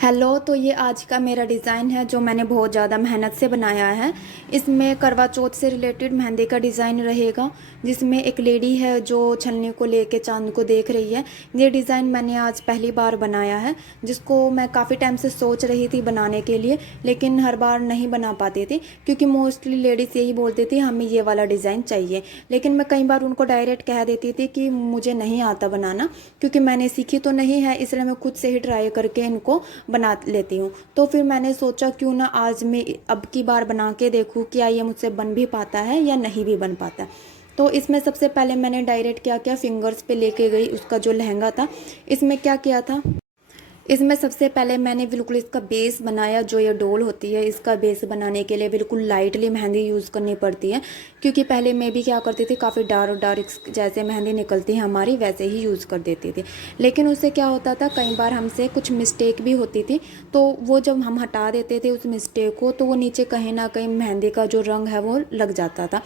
Hello. तो ये आज का मेरा डिज़ाइन है जो मैंने बहुत ज़्यादा मेहनत से बनाया है। इसमें करवा चौथ से रिलेटेड मेहंदी का डिज़ाइन रहेगा, जिसमें एक लेडी है जो छलनी को लेके चांद को देख रही है। ये डिज़ाइन मैंने आज पहली बार बनाया है, जिसको मैं काफ़ी टाइम से सोच रही थी बनाने के लिए, लेकिन हर बार नहीं बना पाती थी क्योंकि मोस्टली लेडीज़ यही बोलती थी हमें ये वाला डिज़ाइन चाहिए। लेकिन मैं कई बार उनको डायरेक्ट कह देती थी कि मुझे नहीं आता बनाना, क्योंकि मैंने सीखी तो नहीं है, इसलिए मैं खुद से ही ट्राई करके इनको बना लेती हूँ। तो फिर मैंने सोचा क्यों ना आज मैं अब की बार बना के देखूँ क्या ये मुझसे बन भी पाता है या नहीं भी बन पाता। तो इसमें सबसे पहले मैंने डायरेक्ट क्या किया, फिंगर्स पे लेके गई उसका जो लहंगा था। इसमें क्या किया था, इसमें सबसे पहले मैंने बिल्कुल इसका बेस बनाया। जो ये डोल होती है, इसका बेस बनाने के लिए बिल्कुल लाइटली मेहंदी यूज़ करनी पड़ती है, क्योंकि पहले मैं भी क्या करती थी, काफ़ी डार्क डार्क जैसे मेहंदी निकलती है हमारी वैसे ही यूज़ कर देती थी। लेकिन उससे क्या होता था, कई बार हमसे कुछ मिस्टेक भी होती थी, तो वो जब हम हटा देते थे उस मिस्टेक को, तो वो नीचे कहीं ना कहीं मेहंदी का जो रंग है वो लग जाता था।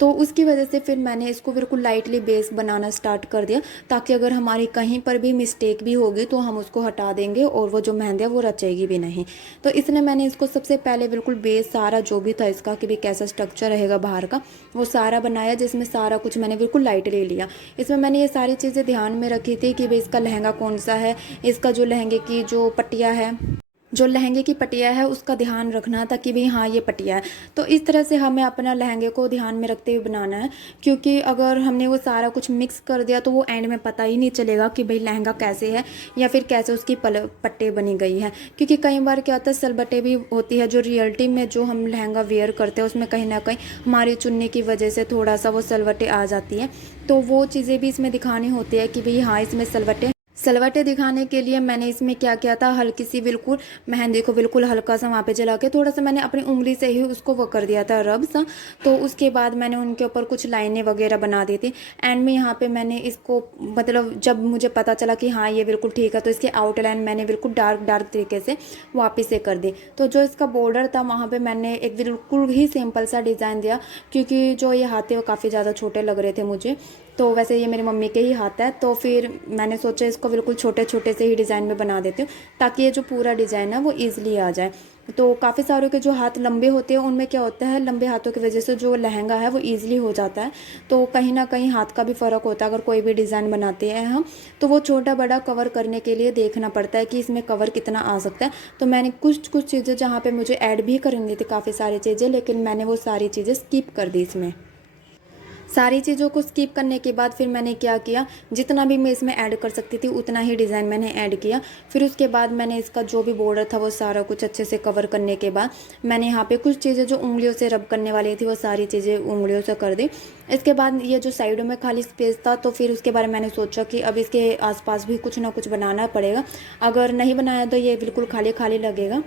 तो उसकी वजह से फिर मैंने इसको बिल्कुल लाइटली बेस बनाना स्टार्ट कर दिया, ताकि अगर हमारी कहीं पर भी मिस्टेक भी होगी तो हम उसको हटा देंगे और वो जो मेहंदी है वो रचेगी भी नहीं। तो इसलिए मैंने इसको सबसे पहले बिल्कुल बेस सारा जो भी था इसका कि भी कैसा स्ट्रक्चर रहेगा बाहर का, वो सारा बनाया, जिसमें सारा कुछ मैंने बिल्कुल लाइटली लिया। इसमें मैंने ये सारी चीज़ें ध्यान में रखी थी कि भाई इसका लहंगा कौन सा है, इसका जो लहंगे की जो पट्टियाँ है, जो लहंगे की पटिया है उसका ध्यान रखना था कि भाई हाँ ये पटिया है। तो इस तरह से हमें अपना लहंगे को ध्यान में रखते हुए बनाना है, क्योंकि अगर हमने वो सारा कुछ मिक्स कर दिया तो वो एंड में पता ही नहीं चलेगा कि भाई लहंगा कैसे है या फिर कैसे उसकी पट्टे बनी गई है। क्योंकि कई बार क्या होता है, सलबटे भी होती है जो रियलिटी में जो हम लहंगा वेयर करते हैं उसमें कहीं ना कहीं हमारी चुन्नी की वजह से थोड़ा सा वो सलवटें आ जाती हैं। तो वो चीज़ें भी इसमें दिखानी होती है कि भाई हाँ इसमें सलवटें दिखाने के लिए मैंने इसमें क्या किया था, हल्की सी बिल्कुल मेहंदी को बिल्कुल हल्का सा वहाँ पे जला के थोड़ा सा मैंने अपनी उंगली से ही उसको वो कर दिया था रब सा। तो उसके बाद मैंने उनके ऊपर कुछ लाइनें वगैरह बना दी थी। एंड में यहाँ पे मैंने इसको मतलब जब मुझे पता चला कि हाँ ये बिल्कुल ठीक है, तो इसके आउटलाइन मैंने बिल्कुल डार्क डार्क तरीके से वापस से कर दी। तो जो इसका बॉर्डर था वहाँ पर मैंने एक बिल्कुल ही सिंपल सा डिज़ाइन दिया, क्योंकि जो ये हाथ थे वो काफ़ी ज़्यादा छोटे लग रहे थे मुझे। तो वैसे ये मेरी मम्मी के ही हाथ है, तो फिर मैंने सोचा इसको बिल्कुल छोटे छोटे से ही डिज़ाइन में बना देती हूँ, ताकि ये जो पूरा डिज़ाइन है वो ईजिली आ जाए। तो काफ़ी सारों के जो हाथ लंबे होते हैं उनमें क्या होता है, लंबे हाथों की वजह से जो लहंगा है वो ईजिली हो जाता है। तो कहीं ना कहीं हाथ का भी फ़र्क होता है, अगर कोई भी डिज़ाइन बनाते हैं हम तो वो छोटा बड़ा कवर करने के लिए देखना पड़ता है कि इसमें कवर कितना आ सकता है। तो मैंने कुछ कुछ चीज़ें जहाँ पर मुझे ऐड भी करनी थी काफ़ी सारी चीज़ें, लेकिन मैंने वो सारी चीज़ें स्किप कर दी इसमें। सारी चीज़ों को स्किप करने के बाद फिर मैंने क्या किया, जितना भी मैं इसमें ऐड कर सकती थी उतना ही डिज़ाइन मैंने ऐड किया। फिर उसके बाद मैंने इसका जो भी बॉर्डर था वो सारा कुछ अच्छे से कवर करने के बाद मैंने यहाँ पे कुछ चीज़ें जो उंगलियों से रब करने वाली थी वो सारी चीज़ें उंगलियों से कर दी। इसके बाद ये जो साइडों में खाली स्पेस था, तो फिर उसके बारे में मैंने सोचा कि अब इसके आसपास भी कुछ ना कुछ बनाना पड़ेगा। अगर नहीं बनाया तो ये बिल्कुल खाली खाली लगेगा।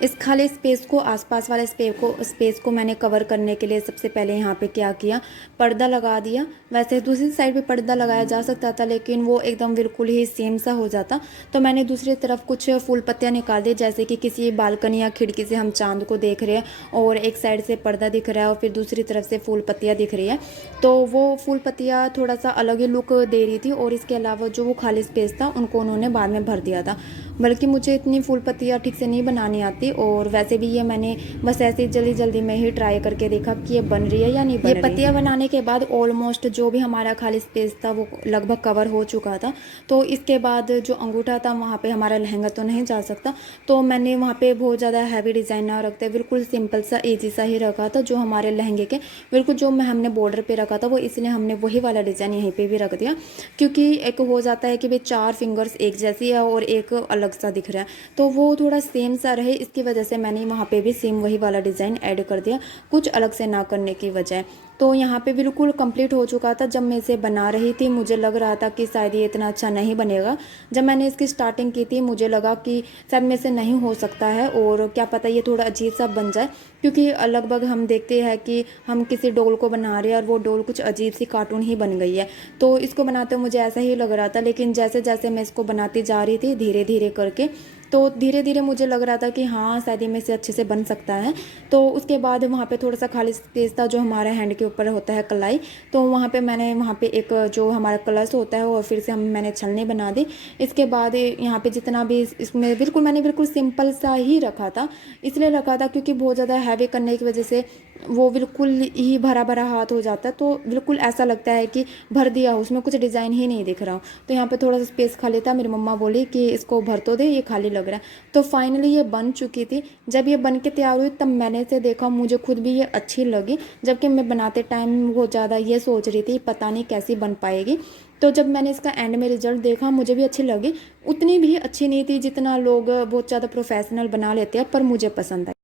इस खाली स्पेस को, आसपास वाले स्पेस को मैंने कवर करने के लिए सबसे पहले यहाँ पे क्या किया, पर्दा लगा दिया। वैसे दूसरी साइड भी पर्दा लगाया जा सकता था, लेकिन वो एकदम बिल्कुल ही सेम सा हो जाता। तो मैंने दूसरी तरफ कुछ फूल पत्तियाँ निकाल दी, जैसे कि किसी बालकनी या खिड़की से हम चांद को देख रहे हैं और एक साइड से पर्दा दिख रहा है और फिर दूसरी तरफ से फूल पत्तियाँ दिख रही है। तो वो फूल पत्तियाँ थोड़ा सा अलग ही लुक दे रही थी, और इसके अलावा जो वो खाली स्पेस था उनको उन्होंने बाद में भर दिया था। बल्कि मुझे इतनी फूल पत्तियाँ ठीक से नहीं बनानी आती, और वैसे भी ये मैंने बस ऐसे जल्दी जल्दी में ही ट्राई करके देखा कि ये बन रही है या नहीं बन रही। ये पत्तियाँ बनाने के बाद ऑलमोस्ट जो भी हमारा खाली स्पेस था वो लगभग कवर हो चुका था। तो इसके बाद जो अंगूठा था वहाँ पे हमारा लहंगा तो नहीं जा सकता, तो मैंने वहाँ पे बहुत ज़्यादा हैवी डिज़ाइन ना रखते बिल्कुल सिंपल सा ईजी सा ही रखा था, जो हमारे लहंगे के बिल्कुल जो मैं हमने बॉर्डर पे रखा था वो, इसलिए हमने वही वाला डिज़ाइन यहीं पे भी रख दिया। क्योंकि एक हो जाता है कि भाई 4 फिंगर्स एक जैसी है और एक अलग सा दिख रहा है, तो वो थोड़ा सेम सा रहे, इसकी वजह से मैंने वहाँ पे भी सेम वही वाला डिज़ाइन ऐड कर दिया, कुछ अलग से ना करने की वजह। तो यहाँ पे बिल्कुल कंप्लीट हो चुका था। जब मैं इसे बना रही थी मुझे लग रहा था कि शायद ये इतना अच्छा नहीं बनेगा। जब मैंने इसकी स्टार्टिंग की थी मुझे लगा कि शायद मेरे से नहीं हो सकता है, और क्या पता ये थोड़ा अजीब सा बन जाए, क्योंकि लगभग हम देखते हैं कि हम किसी डोल को बना रहे हैं और वो डोल कुछ अजीब सी कार्टून ही बन गई है। तो इसको बनाते हुए मुझे ऐसा ही लग रहा था, लेकिन जैसे जैसे मैं इसको बनाती जा रही थी धीरे धीरे करके तो धीरे धीरे मुझे लग रहा था कि हाँ शायद ये में से अच्छे से बन सकता है। तो उसके बाद वहाँ पे थोड़ा सा खाली स्पेस था जो हमारे हैंड के ऊपर होता है कलाई, तो वहाँ पे मैंने वहाँ पे एक जो हमारा कलश होता है और फिर से मैंने छलनी बना दी। इसके बाद यहाँ पे जितना भी इसमें मैंने बिल्कुल सिंपल सा ही रखा था, इसलिए रखा था क्योंकि बहुत ज़्यादा हैवी करने की वजह से वो बिल्कुल ही भरा भरा हाथ हो जाता है, तो बिल्कुल ऐसा लगता है कि भर दिया हो, उसमें कुछ डिज़ाइन ही नहीं दिख रहा। तो यहाँ पे थोड़ा सा स्पेस खाली था, मेरी मम्मा बोली कि इसको भर तो दे, ये खाली लग रहा है। तो फाइनली ये बन चुकी थी। जब ये बन के तैयार हुई तब मैंने से देखा, मुझे खुद भी ये अच्छी लगी, जबकि मैं बनाते टाइम बहुत ज़्यादा ये सोच रही थी पता नहीं कैसी बन पाएगी। तो जब मैंने इसका एंड में रिजल्ट देखा मुझे भी अच्छी लगी, उतनी भी अच्छी नहीं थी जितना लोग बहुत ज़्यादा प्रोफेशनल बना लेते हैं, पर मुझे पसंद आई।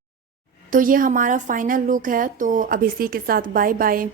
तो ये हमारा फाइनल लुक है। तो अब इसी के साथ बाय बाय।